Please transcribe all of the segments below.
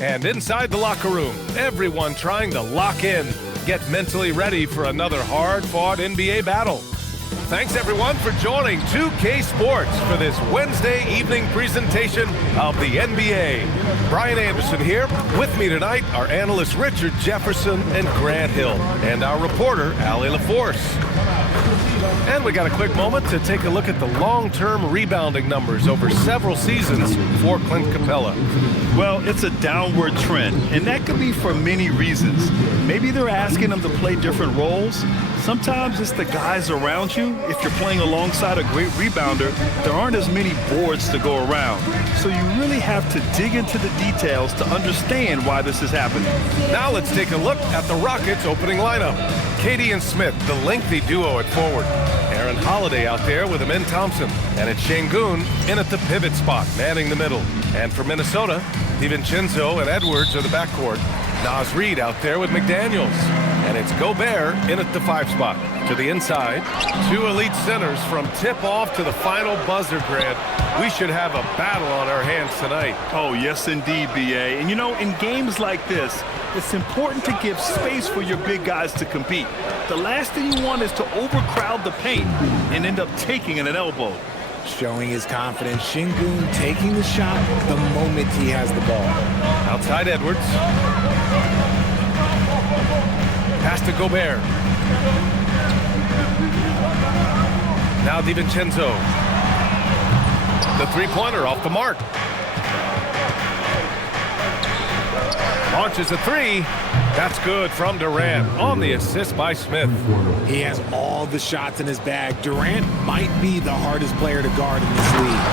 And inside the locker room, everyone trying to lock in, get mentally ready for another hard-fought NBA battle. Thanks, everyone, for joining 2K Sports for this Wednesday evening presentation of the NBA. Brian Anderson here. With me tonight are analysts Richard Jefferson and Grant Hill, and our reporter, Allie LaForce. And we got a quick moment to take a look at the long-term rebounding numbers over several seasons for Clint Capella. Well, it's a downward trend, and that could be for many reasons. Maybe they're asking them to play different roles. Sometimes it's the guys around you. If you're playing alongside a great rebounder, there aren't as many boards to go around. So you really have to dig into the details to understand why this is happening. Now let's take a look at the Rockets' opening lineup. Katie and Smith, the lengthy duo at forward. Aaron Holiday out there with Amin Thompson. And it's Şengün in at the pivot spot, manning the middle. And for Minnesota, DiVincenzo and Edwards are the backcourt. Naz Reid out there with McDaniels. And it's Gobert in at the 5 spot. To the inside, 2 elite centers from tip-off to the final buzzer, Grant. We should have a battle on our hands tonight. Oh, yes, indeed, B.A. And, you know, in games like this, it's important to give space for your big guys to compete. The last thing you want is to overcrowd the paint and end up taking an elbow. Showing his confidence, Şengün taking the shot the moment he has the ball. Outside Edwards. Pass to Gobert. Now DiVincenzo. The three-pointer off the mark. Launches a 3. That's good from Durant on the assist by Smith. He has all the shots in his bag. Durant might be the hardest player to guard in this league.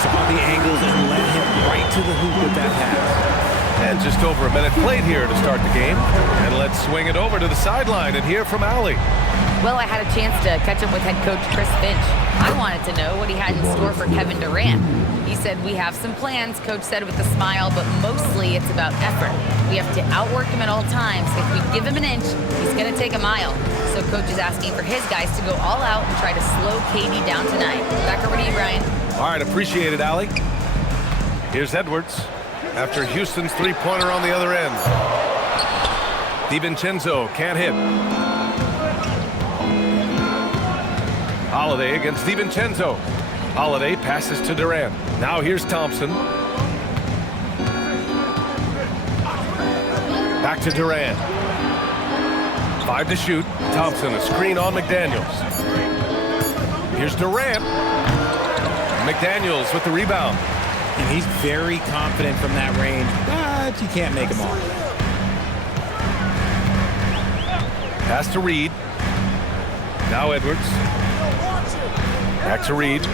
Saw the angles and led him right to the hoop with that pass. And just over a minute played here to start the game. And let's swing it over to the sideline and hear from Allie. Well, I had a chance to catch up with head coach Chris Finch. I wanted to know what he had in store for Kevin Durant. He said, "We have some plans," Coach said with a smile, "but mostly it's about effort. We have to outwork him at all times. If we give him an inch, he's going to take a mile." So Coach is asking for his guys to go all out and try to slow KD down tonight. Back over to you, Brian. All right, appreciate it, Allie. Here's Edwards after Houston's three-pointer on the other end. DiVincenzo can't hit. Holiday against DiVincenzo. Holiday passes to Durant. Now here's Thompson. Back to Durant. 5 to shoot. Thompson, a screen on McDaniels. Here's Durant. McDaniels with the rebound. And he's very confident from that range, but you can't make him all. Pass to Reid. Now Edwards. Back to Reid.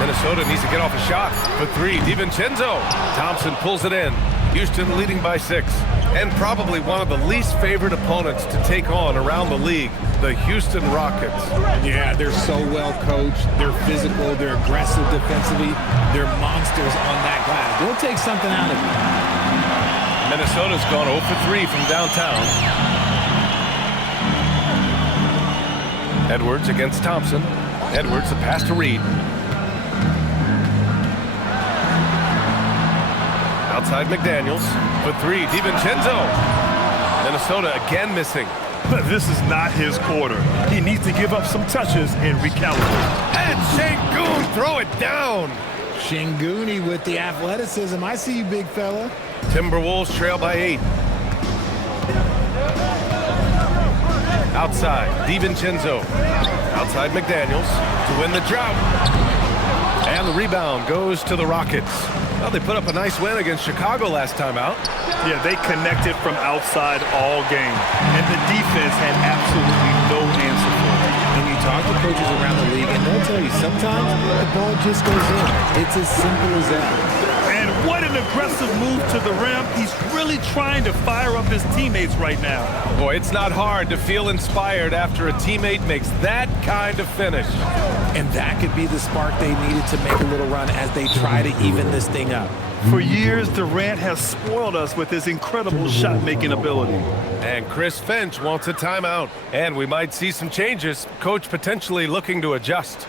Minnesota needs to get off a shot for 3. DiVincenzo. Thompson pulls it in. Houston leading by 6. And probably one of the least favored opponents to take on around the league, the Houston Rockets. Yeah, they're so well coached. They're physical. They're aggressive defensively. They're monsters on that glass. They'll take something out of you. Minnesota's gone 0 for 3 from downtown. Edwards against Thompson. Edwards, the pass to Reid. Outside McDaniels for 3. DiVincenzo. Minnesota again missing. But this is not his quarter. He needs to give up some touches and recalibrate. And Şengün throw it down. Şengün with the athleticism. I see you, big fella. Timberwolves trail by 8. Outside, DiVincenzo. Outside McDaniels to win the drought. And the rebound goes to the Rockets. Well, they put up a nice win against Chicago last time out. Yeah, they connected from outside all game. And the defense had absolutely no answer for it. When you talk to coaches around the league, and they'll tell you sometimes the ball just goes in. It's as simple as that. And what an aggressive move to the rim. He's really trying to fire up his teammates right now. Boy, it's not hard to feel inspired after a teammate makes that kind of finish. And that could be the spark they needed to make a little run as they try to even this thing up. For years, Durant has spoiled us with his incredible shot-making ability. And Chris Finch wants a timeout. And we might see some changes. Coach potentially looking to adjust.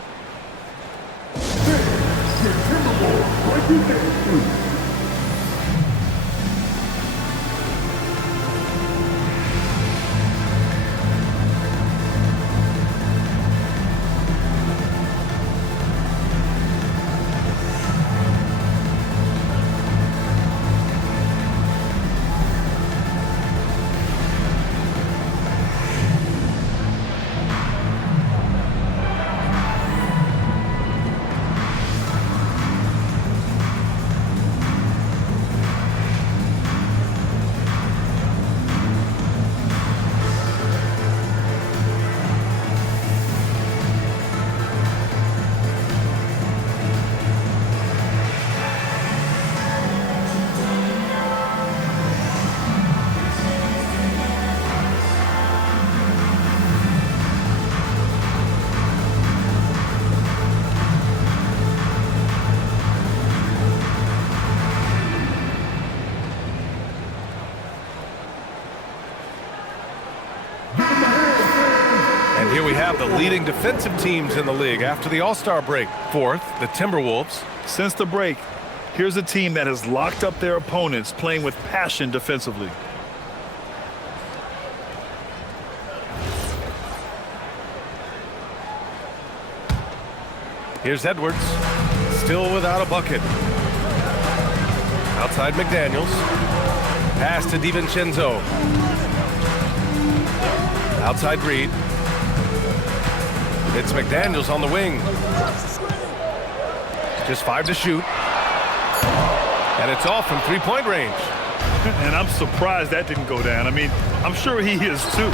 And here we have the leading defensive teams in the league after the All-Star break. Fourth, the Timberwolves. Since the break, here's a team that has locked up their opponents, playing with passion defensively. Here's Edwards, still without a bucket. Outside McDaniels. Pass to DiVincenzo. Outside Reed. It's McDaniels on the wing. Just 5 to shoot. And it's off from three-point range. And I'm surprised that didn't go down. I mean, I'm sure he is too.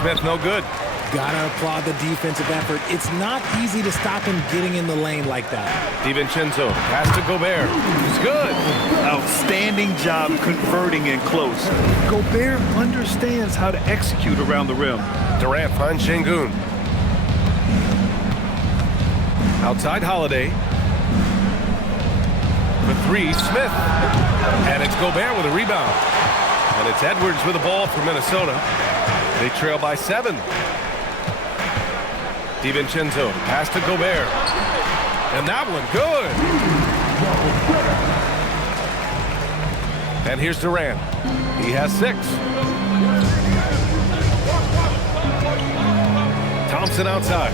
Smith no good. Gotta applaud the defensive effort. It's not easy to stop him getting in the lane like that. DiVincenzo, pass to Gobert. It's good. Outstanding job converting in close. Gobert understands how to execute around the rim. Durant finds Şengün. Outside Holiday. For three, Smith. And it's Gobert with a rebound. And it's Edwards with the ball for Minnesota. They trail by 7. DiVincenzo, pass to Gobert. And that one, good. And here's Durant. He has 6. Thompson outside.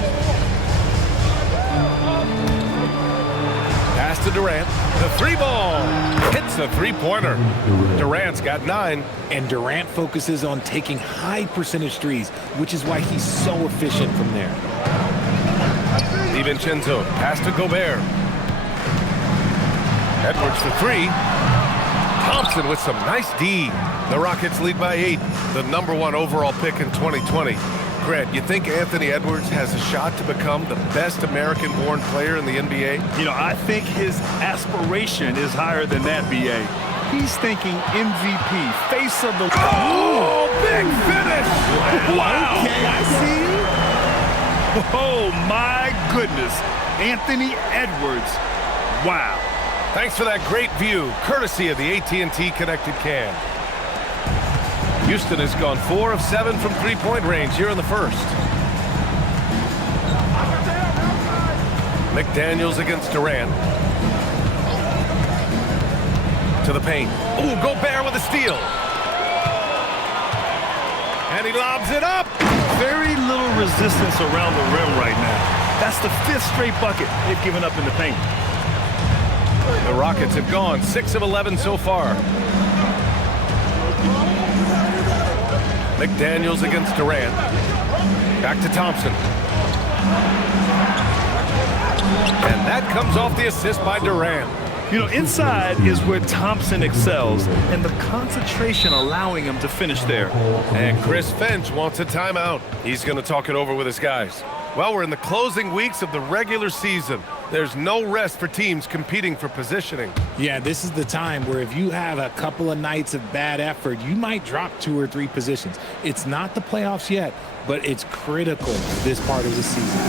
Pass to Durant. The 3-ball hits a 3-pointer. Durant's got 9. And Durant focuses on taking high percentage threes, which is why he's so efficient from there. DiVincenzo, pass to Gobert. Edwards for 3. Thompson with some nice D. The Rockets lead by 8. The #1 overall pick in 2020. Grant, you think Anthony Edwards has a shot to become the best American-born player in the NBA? You know, I think his aspiration is higher than that, BA. He's thinking MVP, face of the... Oh, big finish! Wow! Okay, I see. Oh, my goodness. Anthony Edwards. Wow. Thanks for that great view, courtesy of the AT&T Connected Cam. Houston has gone 4 of 7 from three-point range here in the first. McDaniels against Durant. To the paint. Oh, Gobert with a steal. And he lobs it up. Very little resistance around the rim right now. That's the 5th straight bucket they've given up in the paint. The Rockets have gone 6 of 11 so far. McDaniels against Durant. Back to Thompson. And that comes off the assist by Durant. You know, inside is where Thompson excels, and the concentration allowing him to finish there. And Chris Finch wants a timeout. He's going to talk it over with his guys. Well, we're in the closing weeks of the regular season. There's no rest for teams competing for positioning. Yeah, this is the time where if you have a couple of nights of bad effort, you might drop 2 or 3 positions. It's not the playoffs yet, but it's critical this part of the season.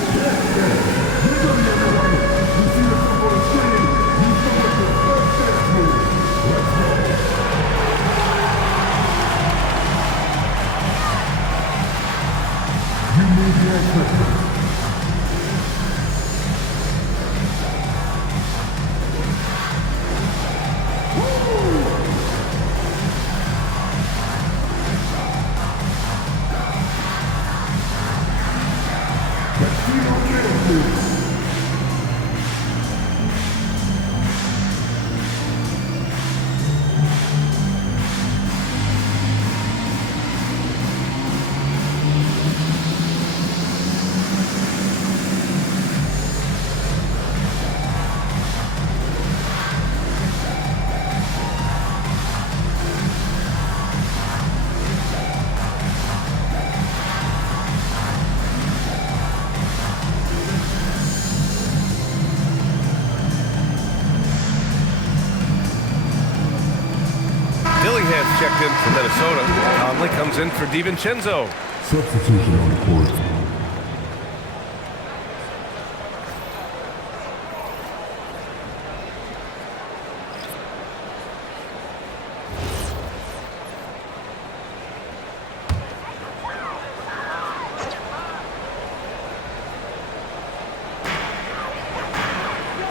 For Minnesota, Conley comes in for DiVincenzo. Substitution on the court.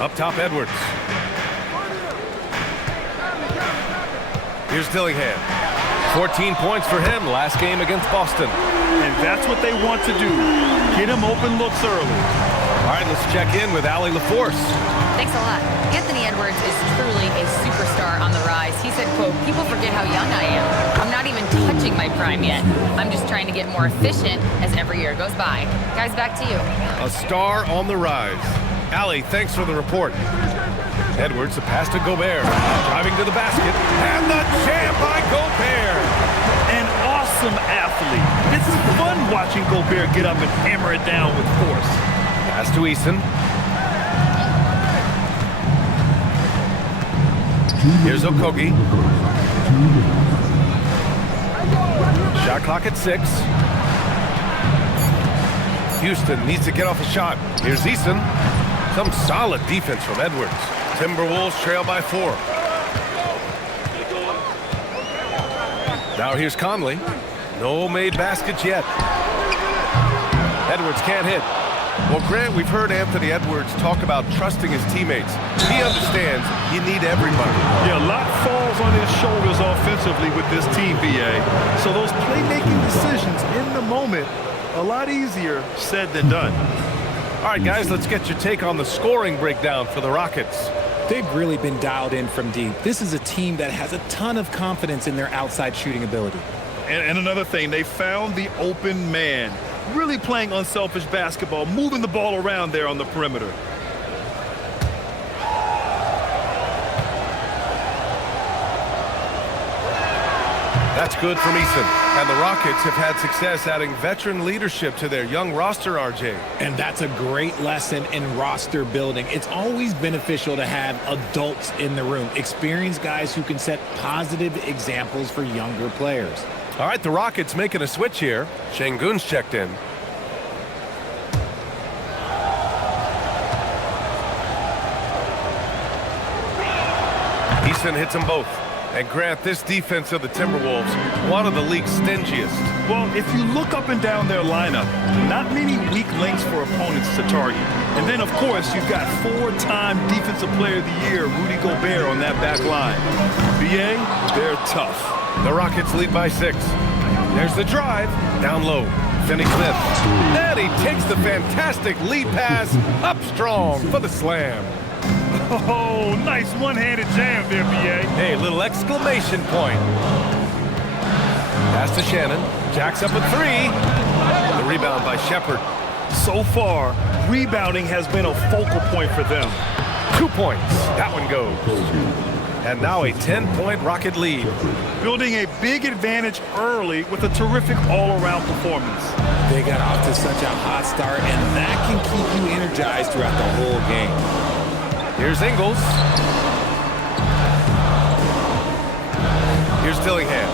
Up top, Edwards. Here's Dillingham. 14 points for him last game against Boston. And that's what they want to do. Get him open looks early. All right, let's check in with Allie LaForce. Thanks a lot. Anthony Edwards is truly a superstar on the rise. He said, quote, "People forget how young I am. I'm not even touching my prime yet. I'm just trying to get more efficient as every year goes by." Guys, back to you. A star on the rise. Allie, thanks for the report. Edwards, the pass to Gobert. Driving to the basket. And the jam by Gobert. An awesome athlete. It's fun watching Gobert get up and hammer it down with force. Pass to Eason. Here's Okogie. Shot clock at 6. Houston needs to get off a shot. Here's Eason. Some solid defense from Edwards. Timberwolves trail by 4. Now here's Conley. No made baskets yet. Edwards can't hit. Well, Grant, we've heard Anthony Edwards talk about trusting his teammates. He understands you need everybody. Yeah, a lot falls on his shoulders offensively with this team, BA. So those playmaking decisions in the moment, a lot easier said than done. All right, guys, let's get your take on the scoring breakdown for the Rockets. They've really been dialed in from deep. This is a team that has a ton of confidence in their outside shooting ability. And another thing, they found the open man. Really playing unselfish basketball, moving the ball around there on the perimeter. That's good from Eason. And the Rockets have had success adding veteran leadership to their young roster, RJ. And that's a great lesson in roster building. It's always beneficial to have adults in the room, experienced guys who can set positive examples for younger players. All right, the Rockets making a switch here. Şengün's checked in. Eason hits them both. And Grant, this defense of the Timberwolves, one of the league's stingiest. Well, if you look up and down their lineup, not many weak links for opponents to target. And then, of course, you've got 4-time Defensive Player of the Year, Rudy Gobert, on that back line. BA, they're tough. The Rockets lead by 6. There's the drive. Down low. Finney-Smith. And he takes the fantastic lead pass up strong for the slam. Oh, nice one-handed jam there, BA. Hey, little exclamation point. Pass to Shannon. Jacks up a 3. The rebound by Shepherd. So far, rebounding has been a focal point for them. 2 points. That one goes. And now a 10-point Rocket lead. Building a big advantage early with a terrific all-around performance. They got off to such a hot start, and that can keep you energized throughout the whole game. Here's Ingles. Here's Dillingham.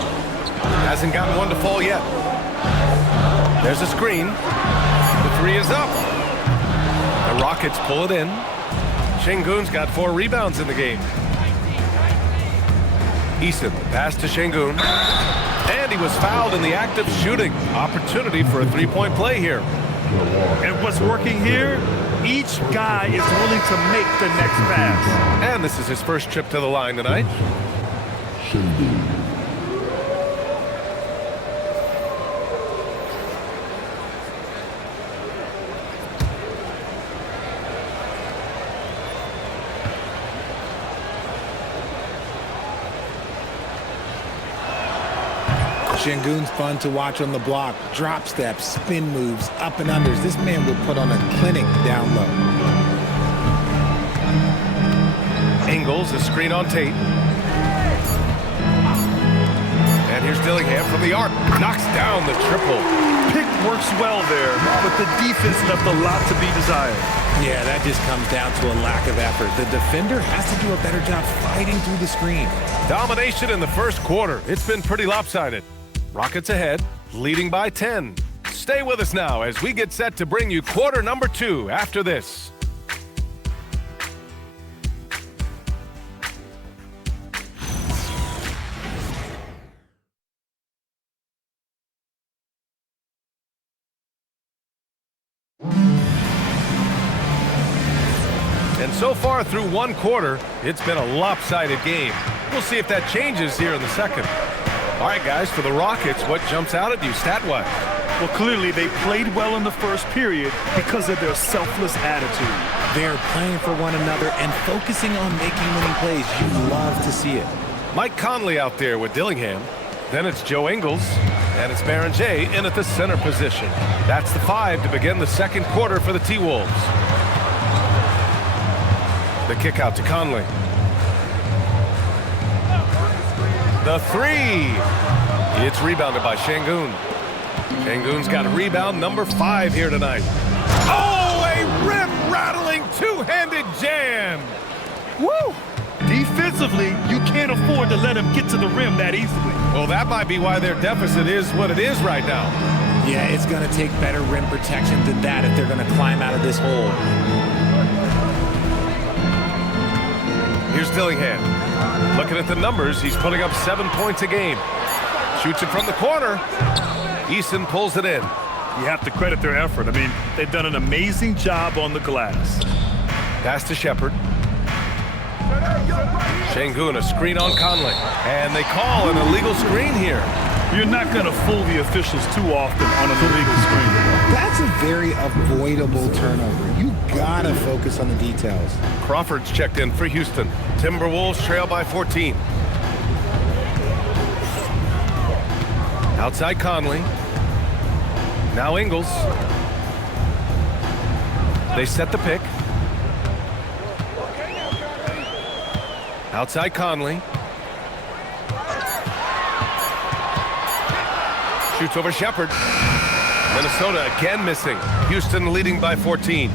Hasn't gotten one to fall yet. There's a screen. The 3 is up. The Rockets pull it in. Şengün's got 4 rebounds in the game. Eason, pass to Şengün. And he was fouled in the act of shooting. Opportunity for a 3-point play here. And what's working here? Each guy is willing to make the next pass. And this is his first trip to the line tonight. Şengün's fun to watch on the block. Drop steps, spin moves, up and unders. This man will put on a clinic down low. Ingles, a screen on Tate. And here's Dillingham from the arc. Knocks down the triple. Pick works well there, but the defense left a lot to be desired. Yeah, that just comes down to a lack of effort. The defender has to do a better job fighting through the screen. Domination in the first quarter. It's been pretty lopsided. Rockets ahead, leading by 10. Stay with us now as we get set to bring you quarter number 2 after this. And so far through one quarter, it's been a lopsided game. We'll see if that changes here in the second. All right, guys, for the Rockets, what jumps out at you stat-wise? Well, clearly they played well in the first period because of their selfless attitude. They're playing for one another and focusing on making winning plays. You love to see it. Mike Conley out there with Dillingham. Then it's Joe Ingles, and it's Baron J in at the center position. That's the 5 to begin the second quarter for the T-Wolves. The kick out to Conley. The 3. It's rebounded by Şengün. Şengün's got a rebound number 5 here tonight. Oh, a rim-rattling two-handed jam. Woo! Defensively, you can't afford to let him get to the rim that easily. Well, that might be why their deficit is what it is right now. Yeah, it's going to take better rim protection than that if they're going to climb out of this hole. Here's Dillingham. Looking at the numbers, he's putting up 7 points a game. Shoots it from the corner. Eason pulls it in. You have to credit their effort. I mean, they've done an amazing job on the glass. Pass to Shepherd. Şengün, a screen on Conley. And they call an illegal screen here. You're not going to fool the officials too often on an illegal screen. That's a very avoidable turnover. You gotta focus on the details. Crawford's checked in for Houston. Timberwolves trail by 14. Outside Conley. Now Ingles. They set the pick. Outside Conley. Shoots over Shepherd. Minnesota again missing. Houston leading by 14.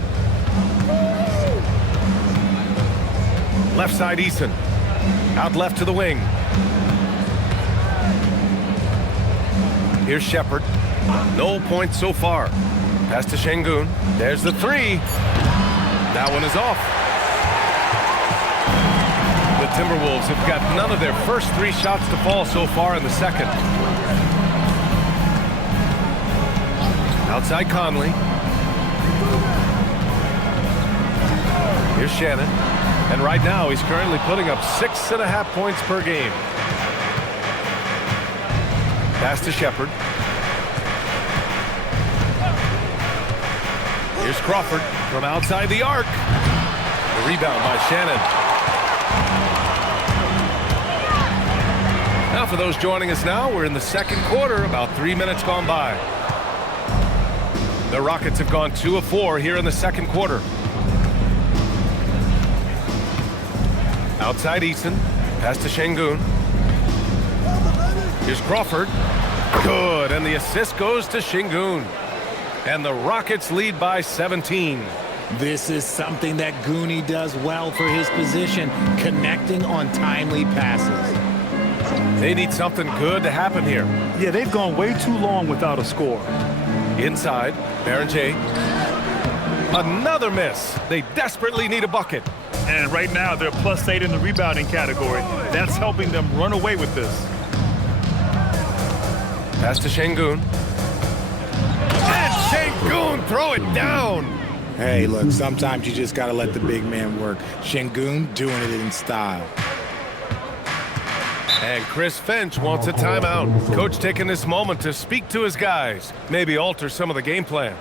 Left side Eason. Out left to the wing. Here's Shepherd. No points so far. Pass to Şengün. There's the 3. That one is off. The Timberwolves have got none of their first 3 shots to fall so far in the second. Outside Conley. Here's Shannon. And right now he's currently putting up 6.5 points per game. Pass to Shepherd. Here's Crawford from outside the arc. The rebound by Shannon. Now for those joining us now, we're in the second quarter, about 3 minutes gone by. The Rockets have gone 2 of 4 here in the second quarter. Outside Eason. Pass to Şengün. Here's Crawford. Good, and the assist goes to Şengün. And the Rockets lead by 17. This is something that Goonie does well for his position, connecting on timely passes. They need something good to happen here. Yeah, they've gone way too long without a score. Inside, Baron J. Another miss. They desperately need a bucket. And right now, they're +8 in the rebounding category. That's helping them run away with this. Pass to Şengün. And Şengün throw it down. Hey, look, sometimes you just got to let the big man work. Şengün doing it in style. And Chris Finch wants a timeout. Coach taking this moment to speak to his guys, maybe alter some of the game plan.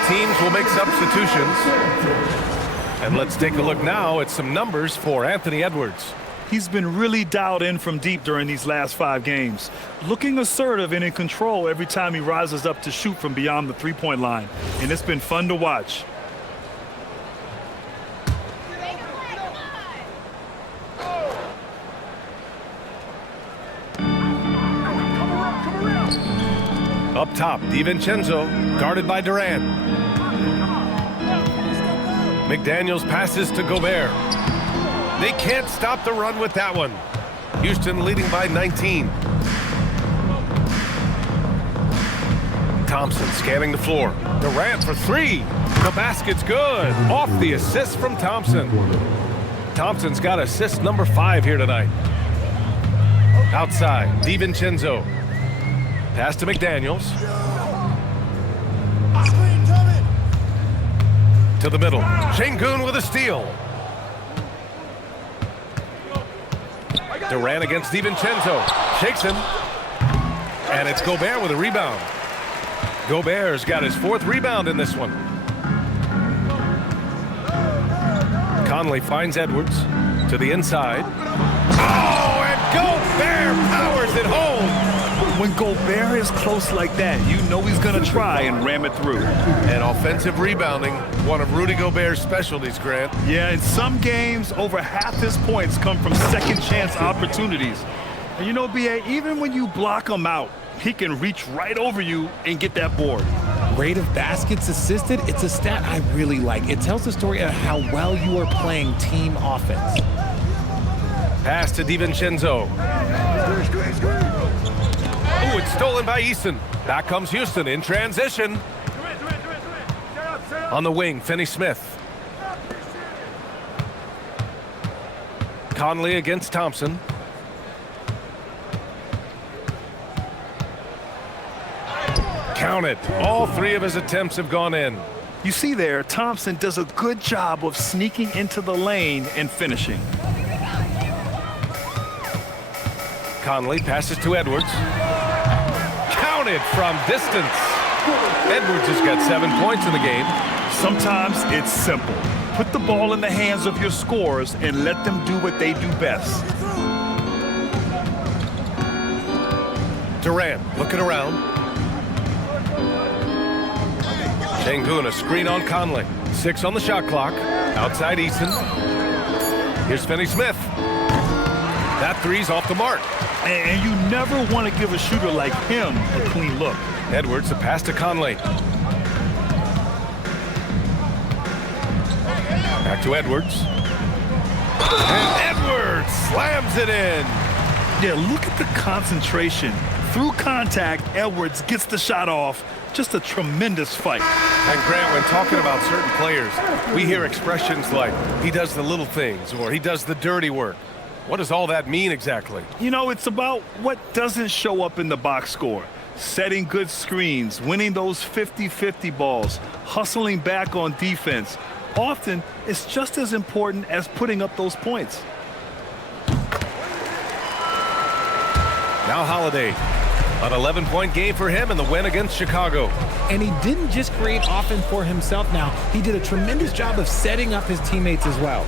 Both teams will make substitutions. And let's take a look now at some numbers for Anthony Edwards. He's been really dialed in from deep during these last 5 games. Looking assertive and in control every time he rises up to shoot from beyond the three-point line. And it's been fun to watch. Up top, DiVincenzo, guarded by Durant. McDaniels passes to Gobert. They can't stop the run with that one. Houston leading by 19. Thompson scanning the floor. Durant for 3. The basket's good. Off the assist from Thompson. Thompson's got assist number 5 here tonight. Outside, DiVincenzo. Pass to McDaniels. To the middle. Şengün with a steal. Durant against DiVincenzo. Shakes him. And it's Gobert with a rebound. Gobert's got his 4th rebound in this one. Conley finds Edwards to the inside. Oh, and Gobert powers it home. When Gobert is close like that, you know he's going to try and ram it through. And offensive rebounding, one of Rudy Gobert's specialties, Grant. Yeah, in some games, over half his points come from second chance opportunities. And you know, B.A., even when you block him out, he can reach right over you and get that board. Rate of baskets assisted, it's a stat I really like. It tells the story of how well you are playing team offense. Pass to DiVincenzo. Oh, it's stolen by Eason. Back comes Houston in transition. On the wing, Finney-Smith. Conley against Thompson. Count it. All 3 of his attempts have gone in. You see there, Thompson does a good job of sneaking into the lane and finishing. Conley passes to Edwards. Counted from distance. Edwards has got 7 points in the game. Sometimes it's simple. Put the ball in the hands of your scorers and let them do what they do best. Durant looking around. Şengün, a screen on Conley. 6 on the shot clock. Outside Eason. Here's Finney-Smith. That 3's off the mark. And you never want to give a shooter like him a clean look. Edwards, the pass to Conley. Back to Edwards. And Edwards slams it in. Yeah, look at the concentration. Through contact, Edwards gets the shot off. Just a tremendous fight. And Grant, when talking about certain players, we hear expressions like, he does the little things, or he does the dirty work. What does all that mean exactly? You know, it's about what doesn't show up in the box score. Setting good screens, winning those 50-50 balls, hustling back on defense. Often, it's just as important as putting up those points. Now Holiday. An 11-point game for him in the win against Chicago. And he didn't just create offense for himself now. He did a tremendous job of setting up his teammates as well.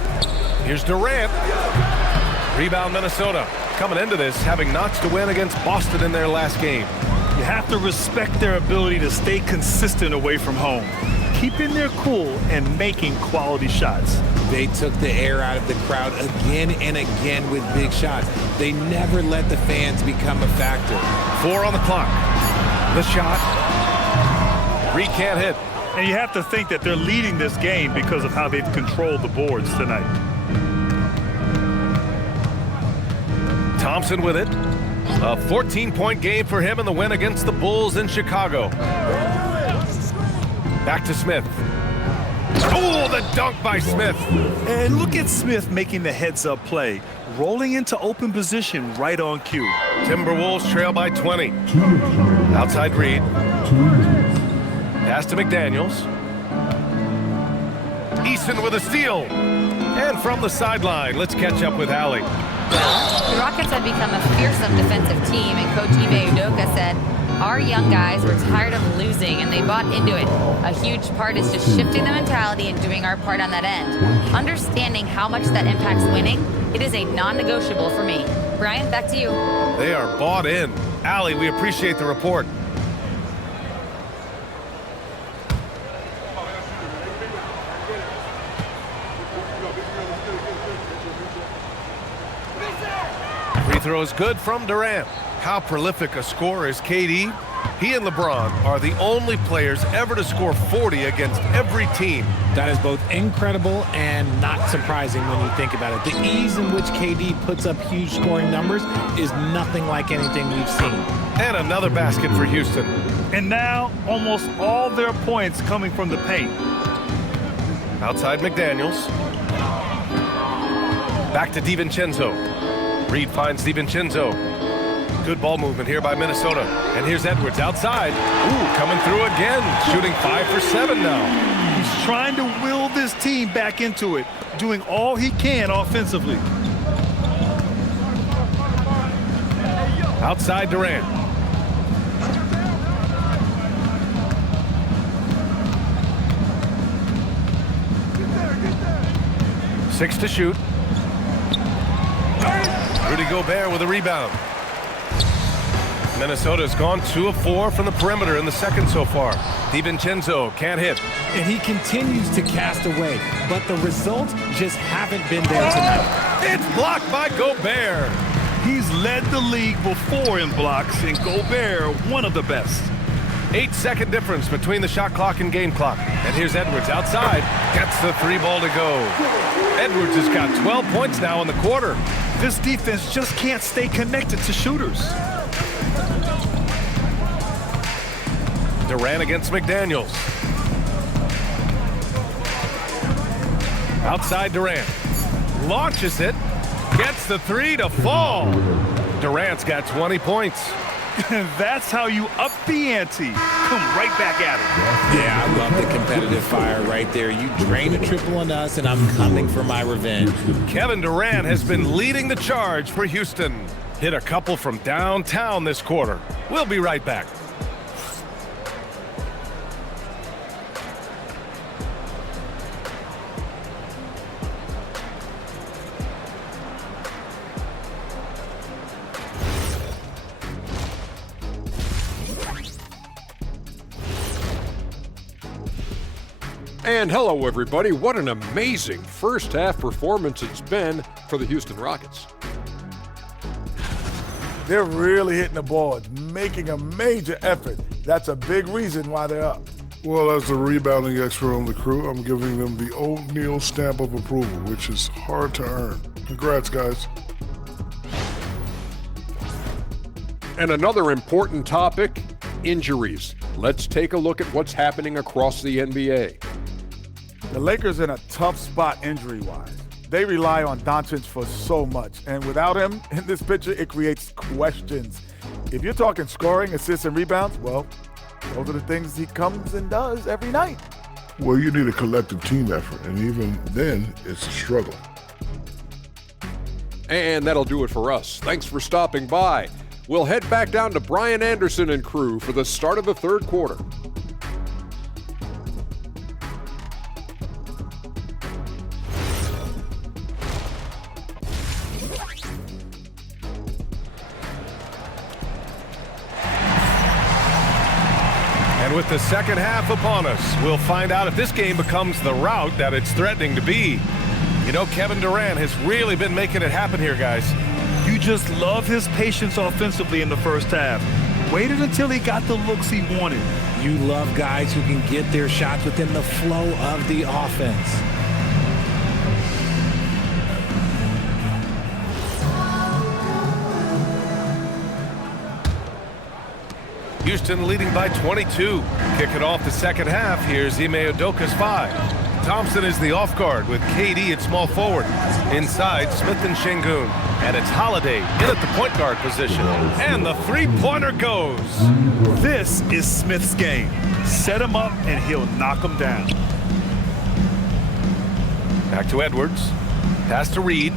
Here's Durant. Rebound Minnesota. Coming into this, having notched a win against Boston in their last game. You have to respect their ability to stay consistent away from home, keeping their cool and making quality shots. They took the air out of the crowd again and again with big shots. They never let the fans become a factor. 4 on the clock. The shot. Reed can't hit. And you have to think that they're leading this game because of how they've controlled the boards tonight. Thompson with it. A 14-point game for him in the win against the Bulls in Chicago. Back to Smith. Oh, the dunk by Smith. And look at Smith making the heads-up play, rolling into open position right on cue. Timberwolves trail by 20. Outside Reed. Pass to McDaniels. Eason with a steal. And from the sideline, let's catch up with Allie. Well, the Rockets had become a fearsome defensive team, and Coach Ime Udoka said, our young guys were tired of losing, and they bought into it. A huge part is just shifting the mentality and doing our part on that end. Understanding how much that impacts winning, it is a non-negotiable for me. Brian, back to you. They are bought in. Allie, we appreciate the report. Free throw is good from Durant. How prolific a scorer is KD? He and LeBron are the only players ever to score 40 against every team. That is both incredible and not surprising when you think about it. The ease in which KD puts up huge scoring numbers is nothing like anything we've seen. And another basket for Houston. And now, almost all their points coming from the paint. Outside McDaniels. Back to DiVincenzo. Reed finds DiVincenzo. Good ball movement here by Minnesota. And here's Edwards outside. Ooh, coming through again. Shooting 5 for 7 now. He's trying to will this team back into it, doing all he can offensively. Outside Durant. Six to shoot. Rudy Gobert with a rebound. Minnesota's gone 2 of 4 from the perimeter in the second so far. DiVincenzo can't hit. And he continues to cast away, but the results just haven't been there tonight. It's blocked by Gobert. He's led the league before in blocks, and Gobert, one of the best. 8-second difference between the shot clock and game clock. And here's Edwards outside. Gets the 3-ball to go. Edwards has got 12 points now in the quarter. This defense just can't stay connected to shooters. Durant against McDaniels. Outside Durant. Launches it. Gets the 3 to fall. Durant's got 20 points. That's how you up the ante. Come right back at it. Yeah, I love the competitive fire right there. You drain a triple on us, and I'm coming for my revenge. Kevin Durant has been leading the charge for Houston. Hit a couple from downtown this quarter. We'll be right back. And hello, everybody. What an amazing first half performance it's been for the Houston Rockets. They're really hitting the boards, making a major effort. That's a big reason why they're up. Well, as the rebounding expert on the crew, I'm giving them the O'Neal stamp of approval, which is hard to earn. Congrats, guys. And another important topic, injuries. Let's take a look at what's happening across the NBA. The Lakers in a tough spot injury-wise. They rely on Doncic for so much, and without him in this picture, it creates questions. If you're talking scoring, assists, and rebounds, well, those are the things he comes and does every night. Well, you need a collective team effort, and even then, it's a struggle. And that'll do it for us. Thanks for stopping by. We'll head back down to Brian Anderson and crew for the start of the third quarter. With the second half upon us, we'll find out if this game becomes the rout that it's threatening to be. You know, Kevin Durant has really been making it happen here, guys. You just love his patience offensively in the first half. Waited until he got the looks he wanted. You love guys who can get their shots within the flow of the offense. Houston leading by 22. Kicking off the second half, here's Ime Udoka's 5. Thompson is the off guard with KD at small forward. Inside, Smith and Şengün. And it's Holiday in at the point guard position. And the three-pointer goes. This is Smith's game. Set him up and he'll knock him down. Back to Edwards. Pass to Reed.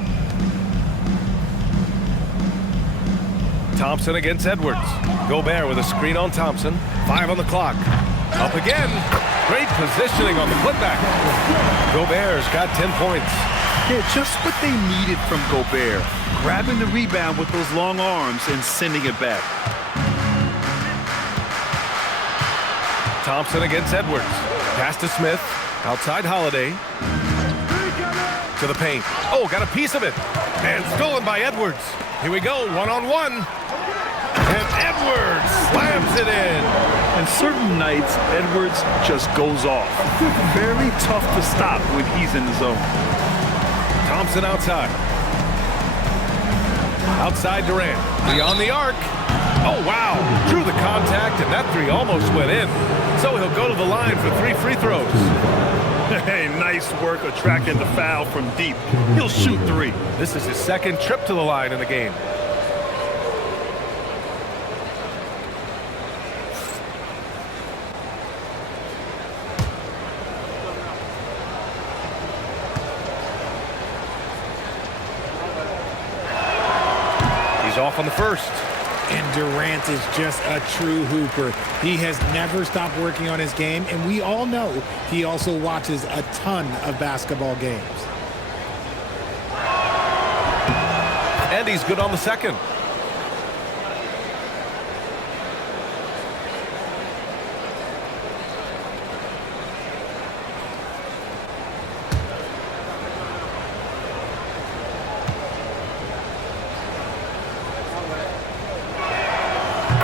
Thompson against Edwards. Gobert with a screen on Thompson. 5 on the clock. Up again. Great positioning on the putback. Gobert's got 10 points. Yeah, just what they needed from Gobert. Grabbing the rebound with those long arms and sending it back. Thompson against Edwards. Pass to Smith. Outside Holiday. To the paint. Oh, got a piece of it. And stolen by Edwards. Here we go, one-on-one. And Edwards slams it in. And certain nights, Edwards just goes off. Very tough to stop when he's in the zone. Thompson outside. Outside Durant. Beyond the arc. Oh, wow. Drew the contact, and that three almost went in. So he'll go to the line for 3 free throws. Hey, nice work attracting the foul from deep. He'll shoot 3. This is his second trip to the line in the game. He's off on the first. And Durant is just a true hooper. He has never stopped working on his game, and we all know he also watches a ton of basketball games. And he's good on the second.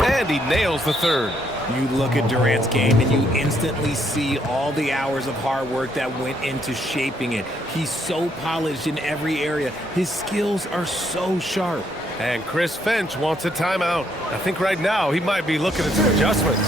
And he nails the third. You look at Durant's game and you instantly see all the hours of hard work that went into shaping it. He's so polished in every area. His skills are so sharp. And Chris Finch wants a timeout. I think right now he might be looking at some adjustments.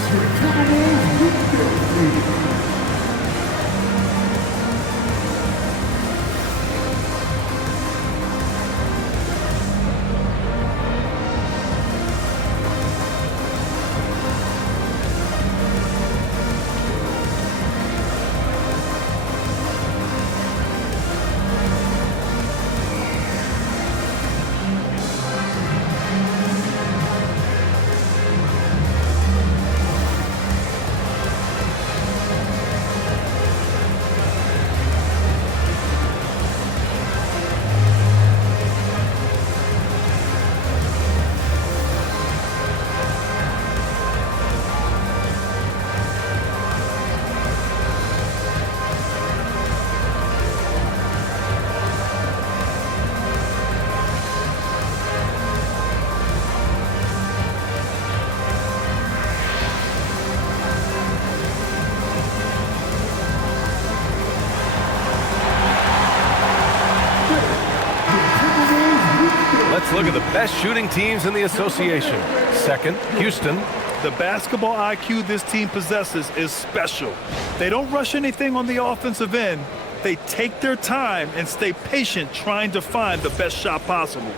Look at the best shooting teams in the association. Second, Houston. The basketball IQ this team possesses is special. They don't rush anything on the offensive end. They take their time and stay patient trying to find the best shot possible.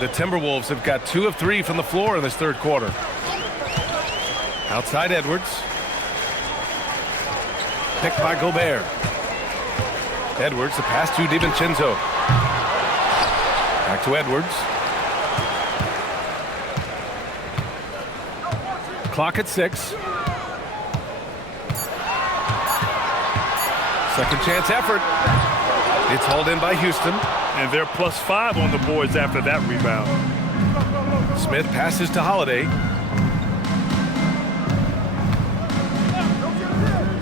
The Timberwolves have got 2 of 3 from the floor in this third quarter. Outside Edwards. Picked by Gobert. Edwards, the pass to DiVincenzo. Back to Edwards. Clock at 6. Second chance effort. It's hauled in by Houston. And they're +5 on the boards after that rebound. Smith passes to Holiday.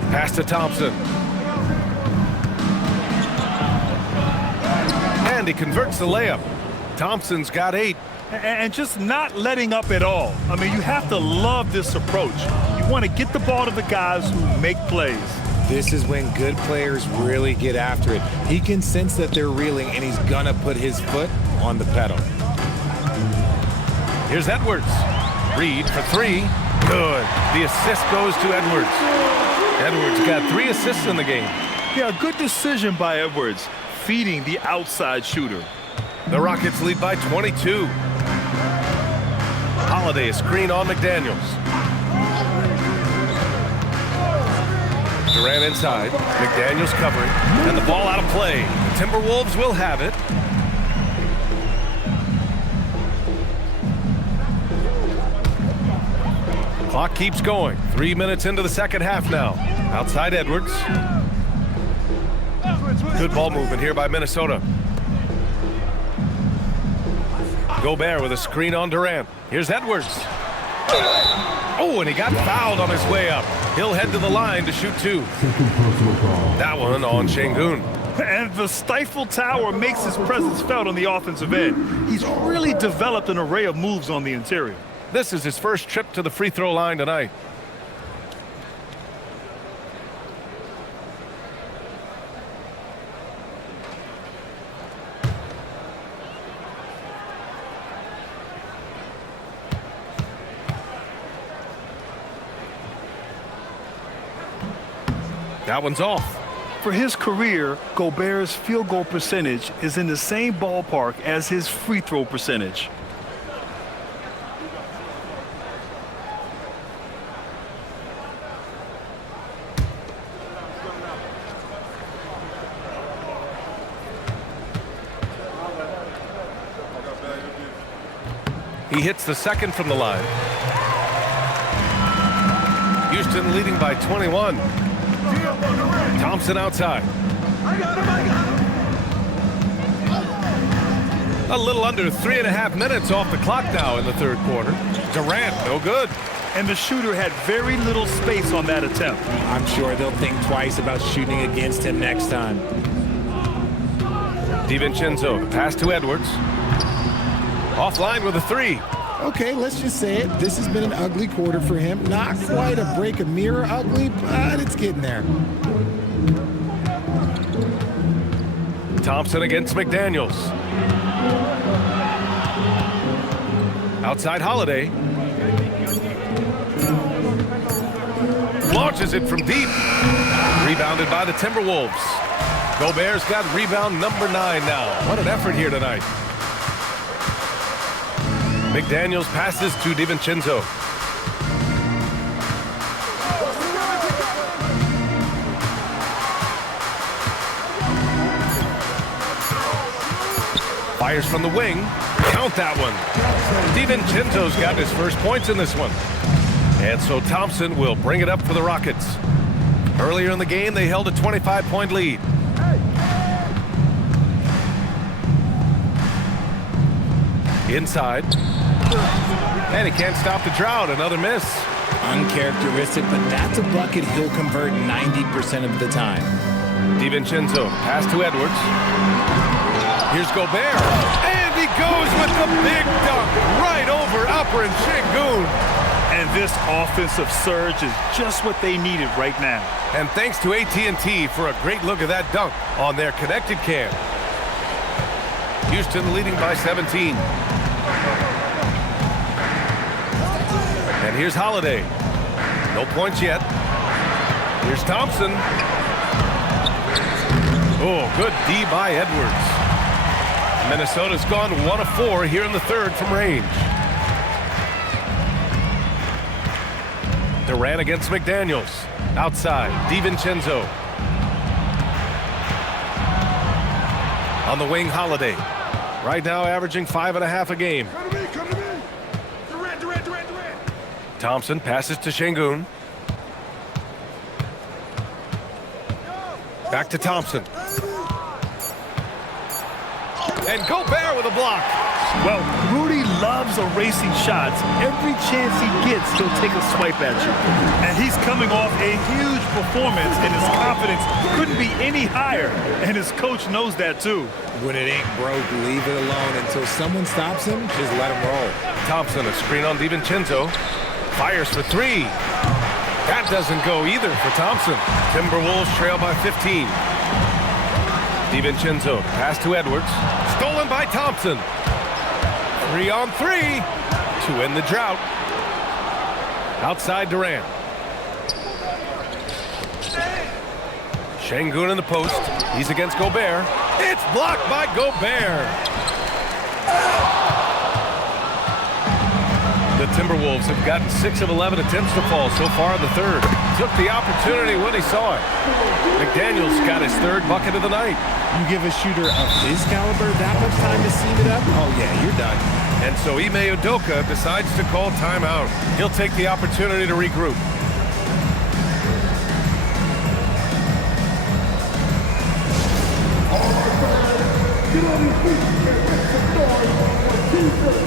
Pass to Thompson. And he converts the layup. Thompson's got 8. And just not letting up at all. I mean, you have to love this approach. You want to get the ball to the guys who make plays. This is when good players really get after it. He can sense that they're reeling, and he's going to put his foot on the pedal. Here's Edwards. Reed for 3. Good. The assist goes to Edwards. Edwards got 3 assists in the game. Yeah, a good decision by Edwards, feeding the outside shooter. The Rockets lead by 22. Holiday a screen on McDaniels. Durant inside. McDaniels covering. And the ball out of play. Timberwolves will have it. Clock keeps going. 3 minutes into the second half now. Outside Edwards. Good ball movement here by Minnesota. Gobert with a screen on Durant. Here's Edwards. Oh, and he got fouled on his way up. He'll head to the line to shoot 2. That one on Şengün. And the stifle tower makes his presence felt on the offensive end. He's really developed an array of moves on the interior. This is his first trip to the free throw line tonight. That one's off. For his career, Gobert's field goal percentage is in the same ballpark as his free throw percentage. He hits the second from the line. Houston leading by 21. Thompson outside. A little under 3.5 minutes off the clock now in the third quarter. Durant, no good. And the shooter had very little space on that attempt. I'm sure they'll think twice about shooting against him next time. DiVincenzo, pass to Edwards. Offline with a 3. Okay, let's just say it. This has been an ugly quarter for him. Not quite a break a mirror ugly, but it's getting there. Thompson against McDaniels. Outside Holiday. Launches it from deep. Rebounded by the Timberwolves. Gobert's got rebound number 9 now. What an effort here tonight. McDaniels passes to DiVincenzo. Fires from the wing. Count that one. DiVincenzo's got his first points in this one. And so Thompson will bring it up for the Rockets. Earlier in the game, they held a 25-point lead. Inside. And he can't stop the drought. Another miss. Uncharacteristic, but that's a bucket he'll convert 90% of the time. DiVincenzo, pass to Edwards. Here's Gobert. And he goes with the big dunk right over Alperen Şengün. And this offensive surge is just what they needed right now. And thanks to AT&T for a great look at that dunk on their connected cam. Houston leading by 17. And here's Holiday. No points yet. Here's Thompson. Oh, good D by Edwards. Minnesota's gone 1 of 4 here in the third from range. Durant against McDaniels. Outside, DiVincenzo. On the wing, Holiday. Right now averaging 5.5 a game. Come to me. Durant. Thompson passes to Şengün. Back to Thompson. And Gobert with a block. Well, Rudy loves erasing shots. Every chance he gets, he'll take a swipe at you. And he's coming off a huge performance, and his confidence couldn't be any higher. And his coach knows that, too. When it ain't broke, leave it alone. Until someone stops him, just let him roll. Thompson, a screen on DiVincenzo. Fires for 3. That doesn't go either for Thompson. Timberwolves trail by 15. DiVincenzo, pass to Edwards. Stolen by Thompson. 3 on 3 to end the drought. Outside Durant. Şengün in the post. He's against Gobert. It's blocked by Gobert. The Timberwolves have gotten 6 of 11 attempts to fall so far in the third. Took the opportunity when he saw it. McDaniels got his 3rd bucket of the night. You give a shooter of his caliber that much time to seam it up, oh yeah, you're done. And so Ime Udoka decides to call timeout. He'll take the opportunity to regroup. Get on your feet and make some noise for T-Bird.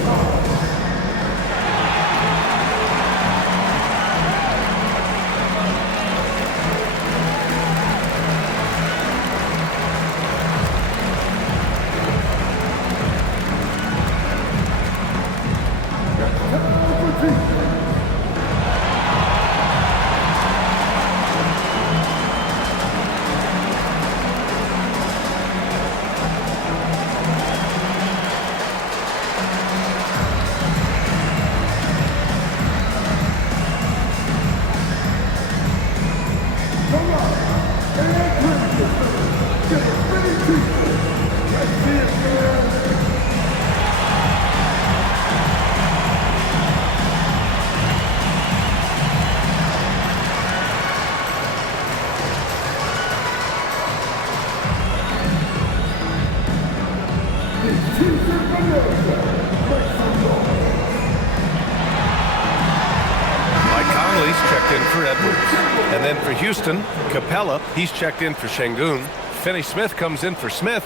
And then for Houston, Capella, he's checked in for Şengün. Finney-Smith comes in for Smith.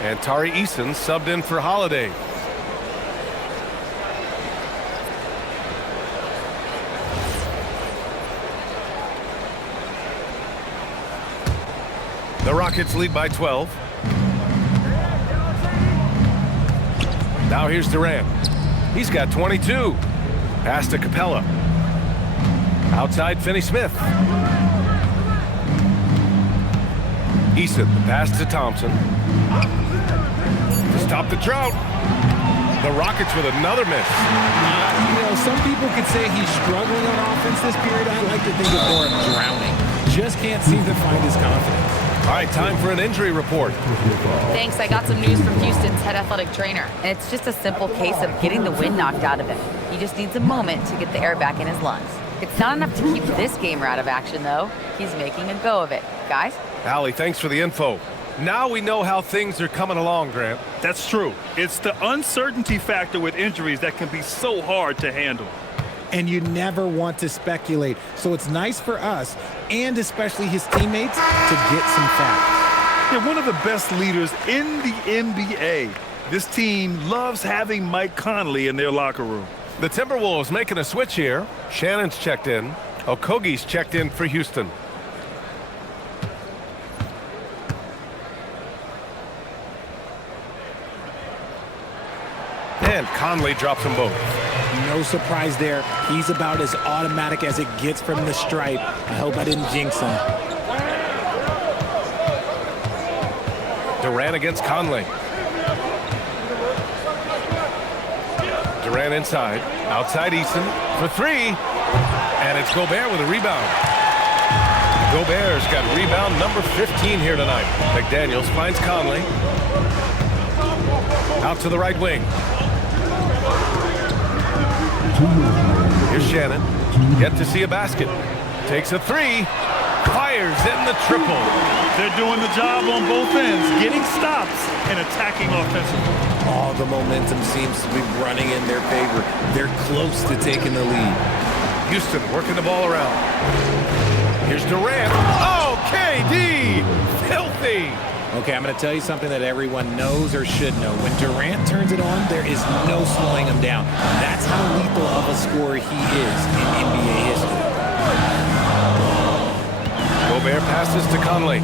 And Tari Eason subbed in for Holiday. The Rockets lead by 12. Now here's Durant. He's got 22. Pass to Capella. Outside Finney-Smith. Eason, the pass to Thompson. To stop the drought. The Rockets with another miss. Some people could say he's struggling on offense this period. I like to think of more of drowning. Just can't seem to find his confidence. All right, time for an injury report. Thanks. I got some news from Houston's head athletic trainer. And it's just a simple case of getting the wind knocked out of him. He just needs a moment to get the air back in his lungs. It's not enough to keep this gamer out of action, though. He's making a go of it. Guys? Allie, thanks for the info. Now we know how things are coming along, Grant. That's true. It's the uncertainty factor with injuries that can be so hard to handle. And you never want to speculate. So it's nice for us, and especially his teammates, to get some facts. They're one of the best leaders in the NBA. This team loves having Mike Conley in their locker room. The Timberwolves making a switch here. Shannon's checked in. Okogie's checked in for Houston. And Conley drops them both. No surprise there. He's about as automatic as it gets from the stripe. I hope I didn't jinx him. Durant against Conley. Durant inside. Outside Eason for 3. And it's Gobert with a rebound. Gobert's got rebound number 15 here tonight. McDaniels finds Conley. Out to the right wing. Here's Shannon. Yet to see a basket. Takes a 3. Fires in the triple. They're doing the job on both ends, getting stops and attacking offensively. All the momentum seems to be running in their favor. They're close to taking the lead. Houston working the ball around. Here's Durant. Oh, KD! Filthy! Okay, I'm going to tell you something that everyone knows or should know. When Durant turns it on, there is no slowing him down. That's how lethal of a scorer he is in NBA history. Gobert passes to Conley.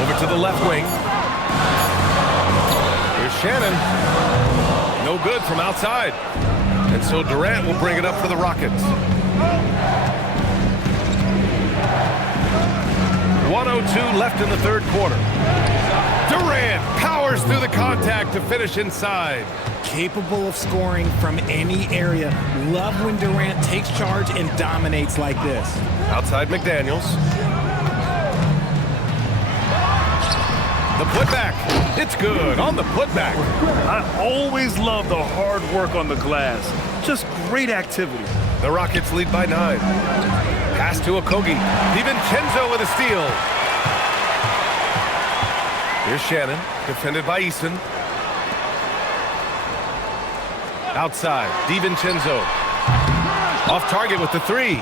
Over to the left wing. Here's Shannon. No good from outside. And so Durant will bring it up for the Rockets. 1:02 left in the third quarter. Durant powers through the contact to finish inside. Capable of scoring from any area. Love when Durant takes charge and dominates like this. Outside McDaniels. The putback. It's good on the putback. I always love the hard work on the glass. Just great activity. The Rockets lead by 9. Pass to Okogie. DiVincenzo with a steal. Here's Shannon, defended by Eason. Outside, DiVincenzo. Off target with the 3.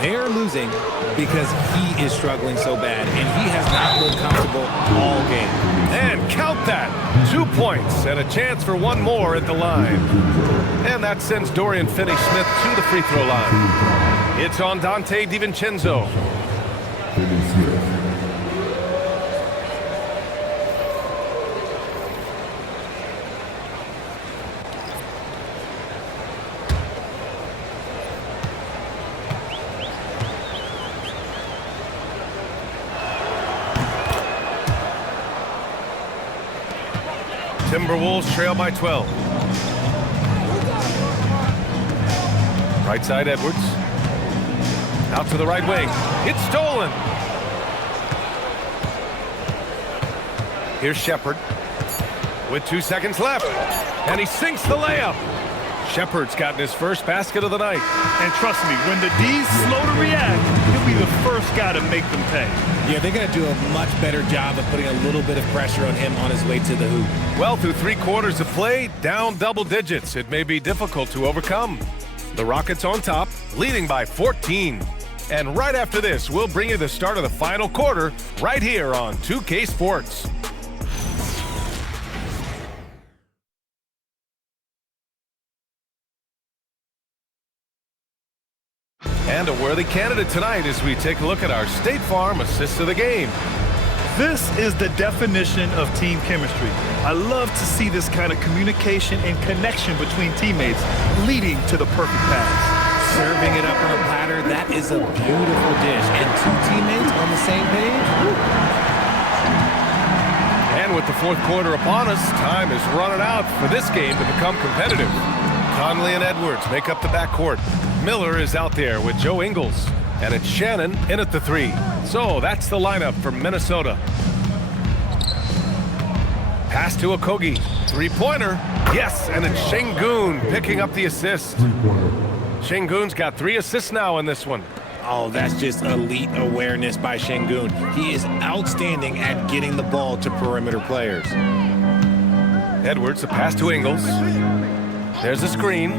They're losing because he is struggling so bad, and he has not looked comfortable all game. And count that. 2 points and a chance for one more at the line. And that sends Dorian Finney-Smith to the free throw line. It's on Dante DiVincenzo. Timberwolves trail by 12. Right side, Edwards. Out to the right wing. It's stolen. Here's Shepherd with 2 seconds left. And he sinks the layup. Shepherd's gotten his first basket of the night. And trust me, when the D's slow to react, he'll be the first guy to make them pay. Yeah, they're going to do a much better job of putting a little bit of pressure on him on his way to the hoop. Well, through 3 quarters of play, down double digits. It may be difficult to overcome. The Rockets on top, leading by 14. And right after this, we'll bring you the start of the final quarter right here on 2K Sports. And a worthy candidate tonight as we take a look at our State Farm assist of the game. This is the definition of team chemistry. I love to see this kind of communication and connection between teammates leading to the perfect pass. Serving it up on a platter, that is a beautiful dish. And 2 teammates on the same page. And with the 4th quarter upon us, time is running out for this game to become competitive. Conley and Edwards make up the backcourt. Miller is out there with Joe Ingles. And it's Shannon in at the 3. So that's the lineup for Minnesota. Pass to Okogie. 3-pointer. Yes, and it's Şengün picking up the assist. Şengün's got 3 assists now in this one. Oh, that's just elite awareness by Şengün. He is outstanding at getting the ball to perimeter players. Edwards, a pass to Ingles. There's a screen.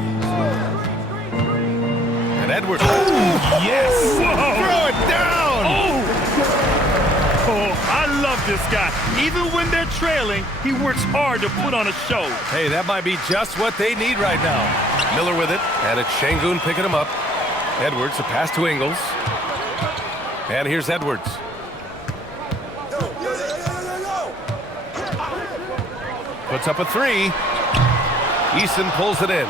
And Edwards. Oh, yes! Whoa. Throw it down! Oh, I love this guy. Even when they're trailing, he works hard to put on a show. Hey, that might be just what they need right now. Miller with it, and it's Şengün picking him up. Edwards, a pass to Ingles. And here's Edwards. Puts up a 3. Eason pulls it in.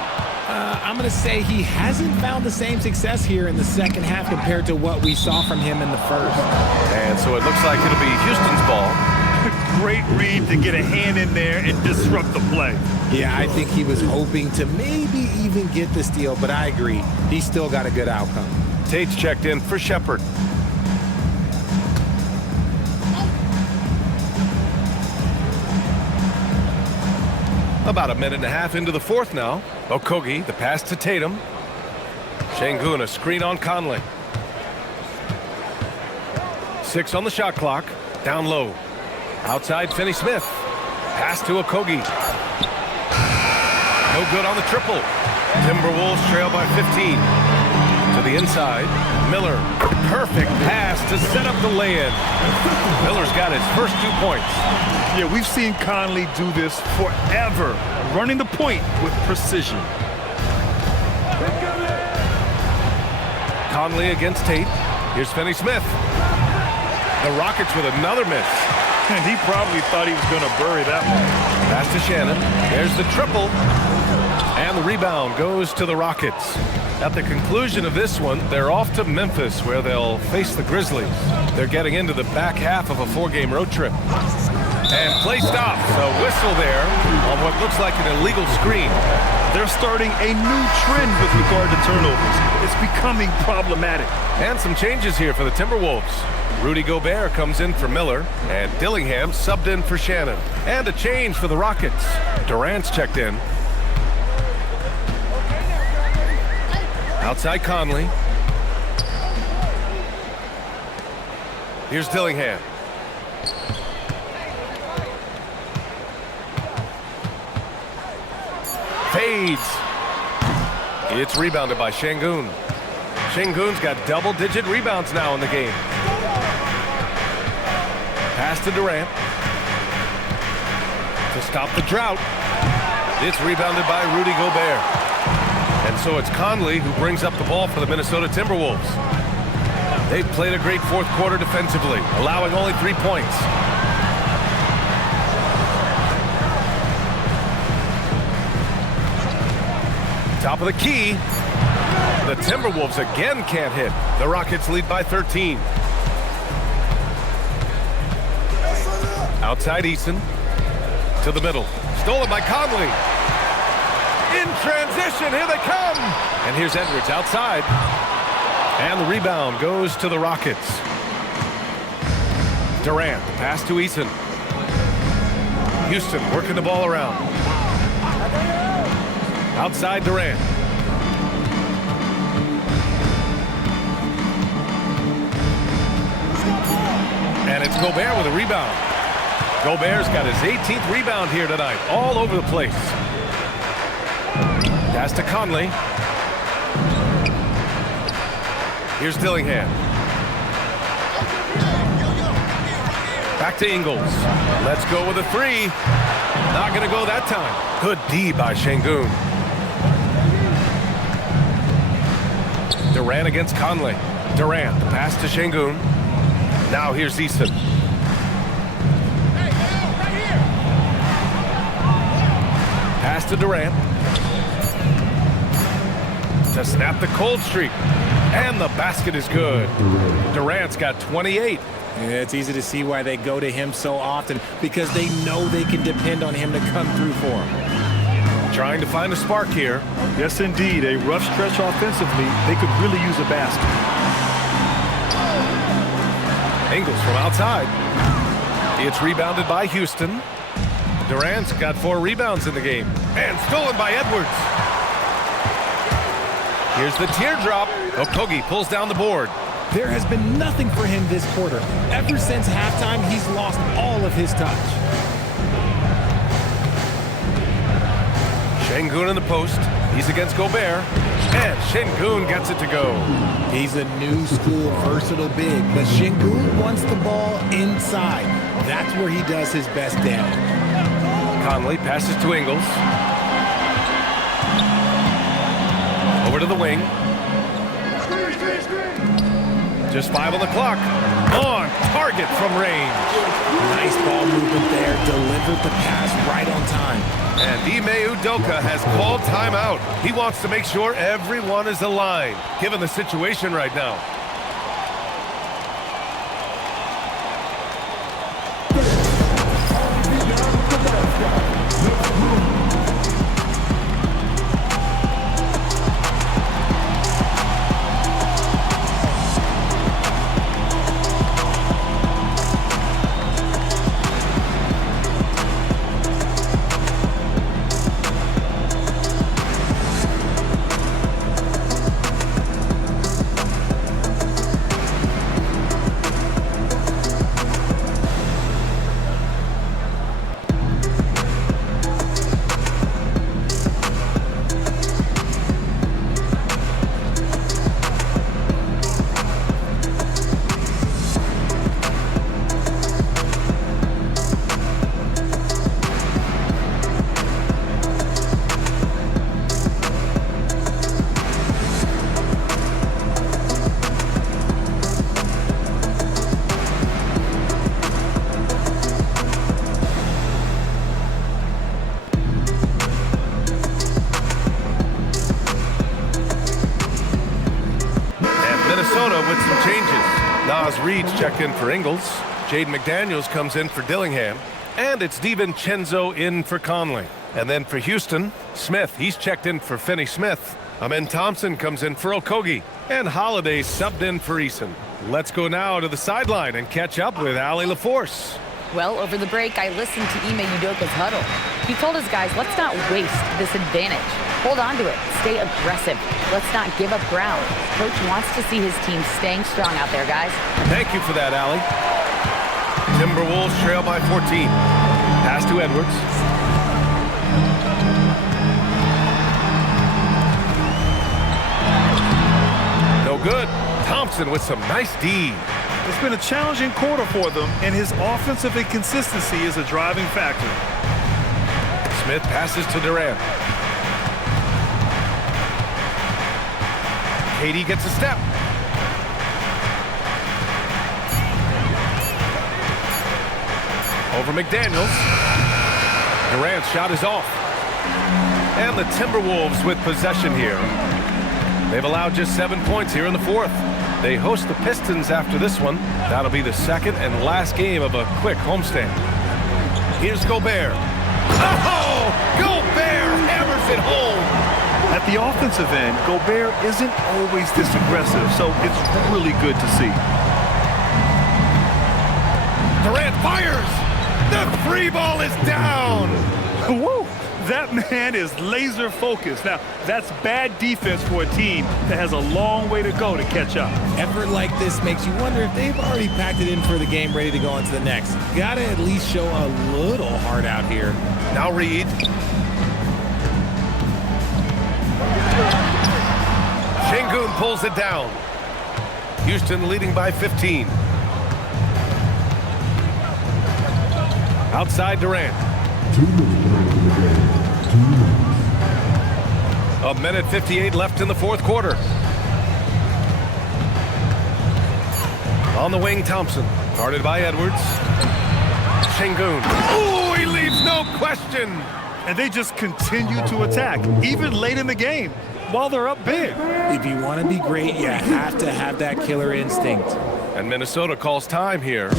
I'm going to say he hasn't found the same success here in the second half compared to what we saw from him in the first. And so it looks like it'll be Houston's ball. Great read to get a hand in there and disrupt the play. Yeah, I think he was hoping to maybe even get the steal, but I agree. He's still got a good outcome. Tate's checked in for Shepherd. About a minute and a half into the 4th now. Okogie, the pass to Tatum. Şengün, a screen on Conley. 6 on the shot clock. Down low. Outside, Finney-Smith. Pass to Okogie. No good on the triple. Timberwolves trail by 15. To the inside. Miller. Perfect pass to set up the lay-in. Miller's got his first 2 points. Yeah, we've seen Conley do this forever, running the point with precision. Conley against Tate. Here's Finney-Smith. The Rockets with another miss. And he probably thought he was going to bury that one. Pass to Shannon. There's the triple. And the rebound goes to the Rockets. At the conclusion of this one, they're off to Memphis, where they'll face the Grizzlies. They're getting into the back half of a 4-game road trip. And play stops. A whistle there on what looks like an illegal screen. They're starting a new trend with regard to turnovers. It's becoming problematic. And some changes here for the Timberwolves. Rudy Gobert comes in for Miller, and Dillingham subbed in for Shannon. And a change for the Rockets. Durant's checked in. Outside Conley. Here's Dillingham. Fades. It's rebounded by Şengün. Şengün's got double-digit rebounds now in the game. Pass to Durant. To stop the drought. It's rebounded by Rudy Gobert. And so it's Conley who brings up the ball for the Minnesota Timberwolves. They've played a great fourth quarter defensively, allowing only 3 points. Top of the key. The Timberwolves again can't hit. The Rockets lead by 13. Outside Eason. To the middle. Stolen by Conley. In transition, here they come. And here's Edwards outside. And the rebound goes to the Rockets. Durant, the pass to Eason. Houston working the ball around. Outside Durant. And it's Gobert with a rebound. Gobert's got his 18th rebound here tonight, all over the place. Pass to Conley. Here's Dillingham. Back to Ingles. Let's go with a three. Not going to go that time. Good D by Şengün. Durant against Conley. Durant, the pass to Şengün. Now here's Eason. Pass to Durant. To snap the cold streak. And the basket is good. Durant's got 28. Yeah, it's easy to see why they go to him so often, because they know they can depend on him to come through for them. Trying to find a spark here. Yes, indeed. A rough stretch offensively. They could really use a basket. Ingles from outside. It's rebounded by Houston. Durant's got 4 rebounds in the game. And stolen by Edwards. Here's the teardrop. Okogie pulls down the board. There has been nothing for him this quarter. Ever since halftime, he's lost all of his touch. Şengün in the post. He's against Gobert. And Şengün gets it to go. He's a new school versatile big, but Şengün wants the ball inside. That's where he does his best damage. Conley passes to Ingles. Over to the wing. Just 5 on the clock. On target from range. Nice ball movement there. Delivered the pass right on time. And Ime Udoka has called timeout. He wants to make sure everyone is aligned, given the situation right now. With some changes. Nas Reed's checked in for Ingles. Jaden McDaniels comes in for Dillingham. And it's DiVincenzo in for Conley. And then for Houston, Smith. He's checked in for Finney Smith. Amen Thompson comes in for Okogie. And Holiday subbed in for Eason. Let's go now to the sideline and catch up with Allie LaForce. Well, over the break, I listened to Ime Udoka's huddle. He told his guys, let's not waste this advantage. Hold on to it. Stay aggressive. Let's not give up ground. Coach wants to see his team staying strong out there, guys. Thank you for that, Allie. Timberwolves trail by 14. Pass to Edwards. No good. Thompson with some nice D. It's been a challenging quarter for them, and his offensive inconsistency is a driving factor. Smith passes to Durant. Katie gets a step. Over McDaniels. Durant's shot is off. And the Timberwolves with possession here. They've allowed just 7 points here in the fourth. They host the Pistons after this one. That'll be the second and last game of a quick homestand. Here's Gobert. Oh! Gobert hammers it home! At the offensive end, Gobert isn't always this aggressive, so it's really good to see. Durant fires! The free ball is down! Woo! That man is laser focused. Now, that's bad defense for a team that has a long way to go to catch up. Effort like this makes you wonder if they've already packed it in for the game ready to go on to the next. Got to at least show a little heart out here. Now Reed. Şengün pulls it down. Houston leading by 15. Outside Durant. 1:58 left in the fourth quarter. On the wing, Thompson. Guarded by Edwards. Şengün. Oh, he leaves no question. And they just continue to attack, even late in the game, while they're up big. If you want to be great, you have to have that killer instinct. And Minnesota calls time here.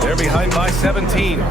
They're behind by 17.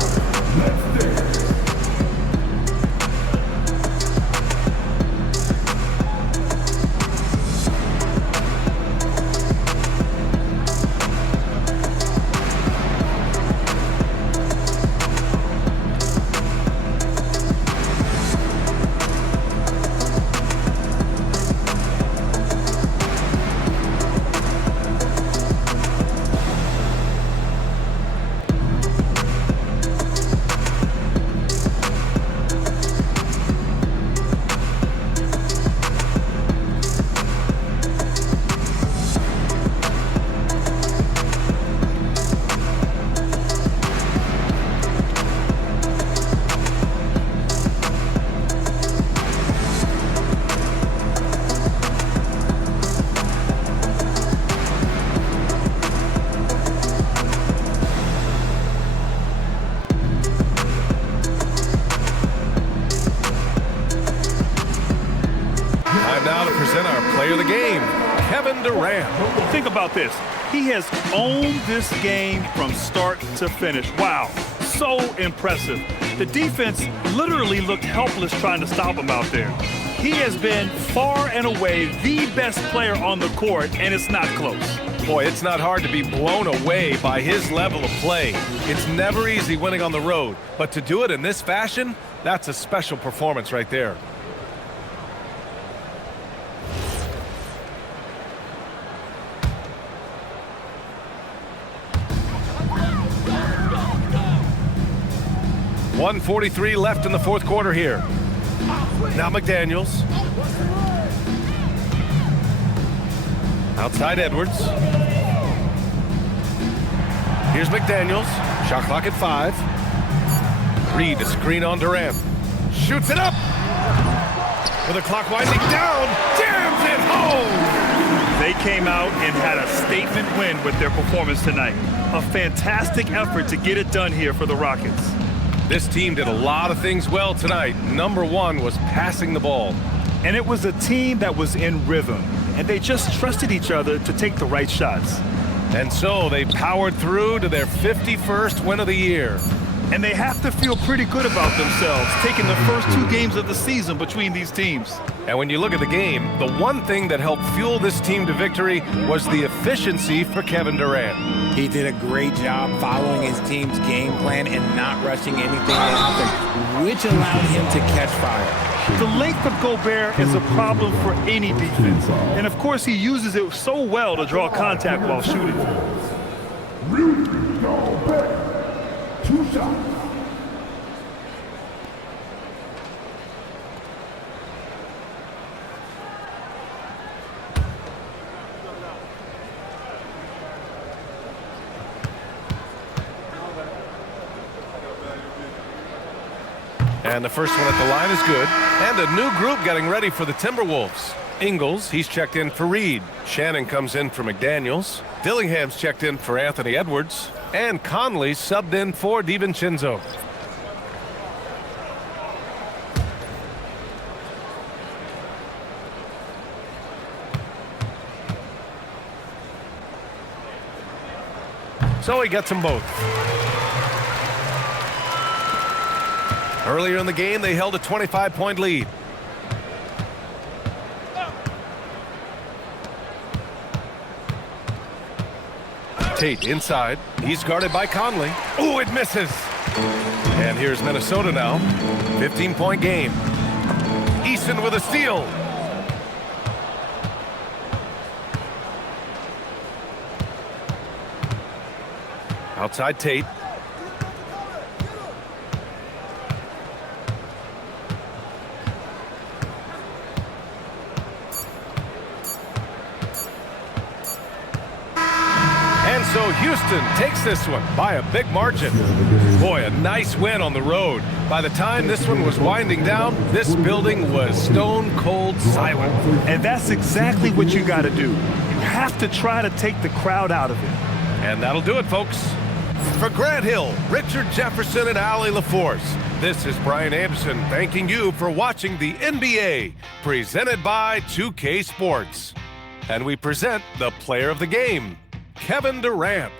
Player of the game, Kevin Durant. Think about this. He has owned this game from start to finish. Wow, so impressive. The defense literally looked helpless trying to stop him out there. He has been far and away the best player on the court, and it's not close. Boy, it's not hard to be blown away by his level of play. It's never easy winning on the road, but to do it in this fashion, that's a special performance right there. .143 left in the fourth quarter here. Now McDaniels. Outside Edwards. Here's McDaniels. Shot clock at 5. Reed to screen on Durant. Shoots it up. With the clock winding down. Jams it home. They came out and had a statement win with their performance tonight. A fantastic effort to get it done here for the Rockets. This team did a lot of things well tonight. Number one was passing the ball. And it was a team that was in rhythm, and they just trusted each other to take the right shots. And so they powered through to their 51st win of the year. And they have to feel pretty good about themselves, taking the first 2 games of the season between these teams. And when you look at the game, the one thing that helped fuel this team to victory was the efficiency for Kevin Durant. He did a great job following his team's game plan and not rushing anything that happened, which allowed him to catch fire. The length of Gobert is a problem for any defense. And of course, he uses it so well to draw contact while shooting. Gobert. 2 shots. And the first one at the line is good. And a new group getting ready for the Timberwolves. Ingles, he's checked in for Reed. Shannon comes in for McDaniels. Dillingham's checked in for Anthony Edwards. And Conley subbed in for DiVincenzo. So he gets them both. Earlier in the game, they held a 25-point lead. Tate inside. He's guarded by Conley. Ooh, it misses. And here's Minnesota now. 15-point game. Eason with a steal. Outside Tate. And so Houston takes this one by a big margin. Boy, a nice win on the road. By the time this one was winding down, this building was stone cold silent. And that's exactly what you got to do. You have to try to take the crowd out of it. And that'll do it, folks. For Grant Hill, Richard Jefferson, and Allie LaForce, this is Brian Anderson thanking you for watching the NBA, presented by 2K Sports. And we present the player of the game, Kevin Durant.